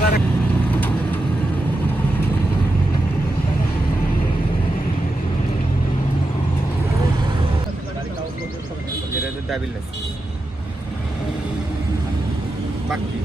Driving licence বাকি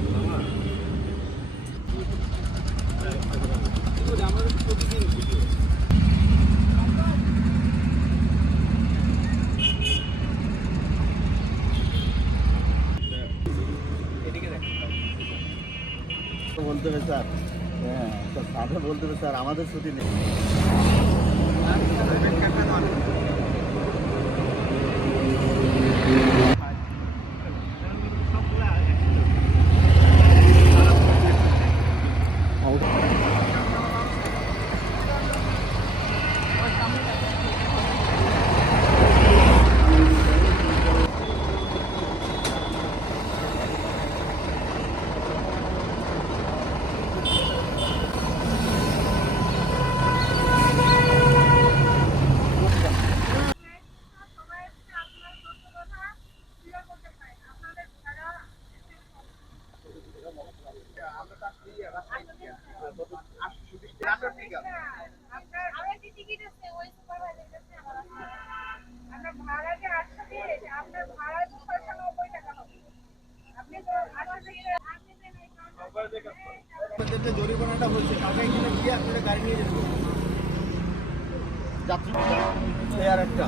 বলতে হবে স্যার। হ্যাঁ স্যার বলতে হবে স্যার আমাদের ছুটি নেই। জরিমানাটা হচ্ছে টাকা এখানে গিয়ে আপনারা গাড়ি নিয়ে যেতে যাত্রী আর একটা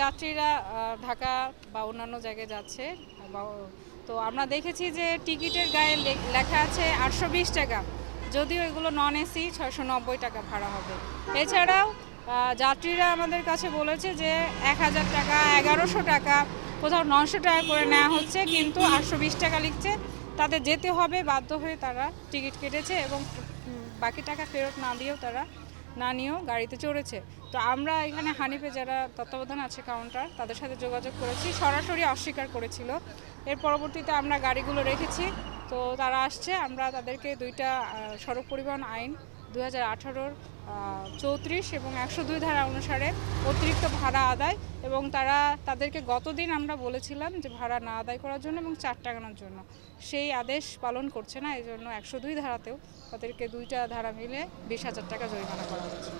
যাত্রীরা ঢাকা বা অন্যান্য জায়গায় যাচ্ছে, তো আমরা দেখেছি যে টিকিটের গায়ে লেখা আছে 820 টাকা, যদিও এগুলো নন এসি 690 টাকা ভাড়া হবে। এছাড়াও যাত্রীরা আমাদের কাছে বলেছে যে 1000 টাকা, 1100 টাকা, কোথাও 900 টাকা করে নেওয়া হচ্ছে, কিন্তু 820 টাকা লিখছে। তাদের যেতে হবে, বাধ্য হয়ে তারা টিকিট কেটেছে এবং বাকি টাকা ফেরত না নিয়েও গাড়িতে চড়েছে। তো আমরা এখানে হানিফে যারা তত্ত্বাবধান আছে কাউন্টার, তাদের সাথে যোগাযোগ করেছি, সরাসরি অস্বীকার করেছিল। এর পরবর্তীতে আমরা গাড়িগুলো রেখেছি, তো তারা আসছে। আমরা তাদেরকে দুইটা সড়ক পরিবহন আইন 2018-র 34 এবং 102 ধারা অনুসারে অতিরিক্ত ভাড়া আদায়, এবং তাদেরকে গতদিন আমরা বলেছিলাম যে ভাড়া না আদায় করার জন্য এবং 4 টাকানোর জন্য, সেই আদেশ পালন করছে না। এই জন্য 102 ধারাতেও তাদেরকে দুইটা ধারা মিলে 20,000 টাকা জরিমানা করা হচ্ছে।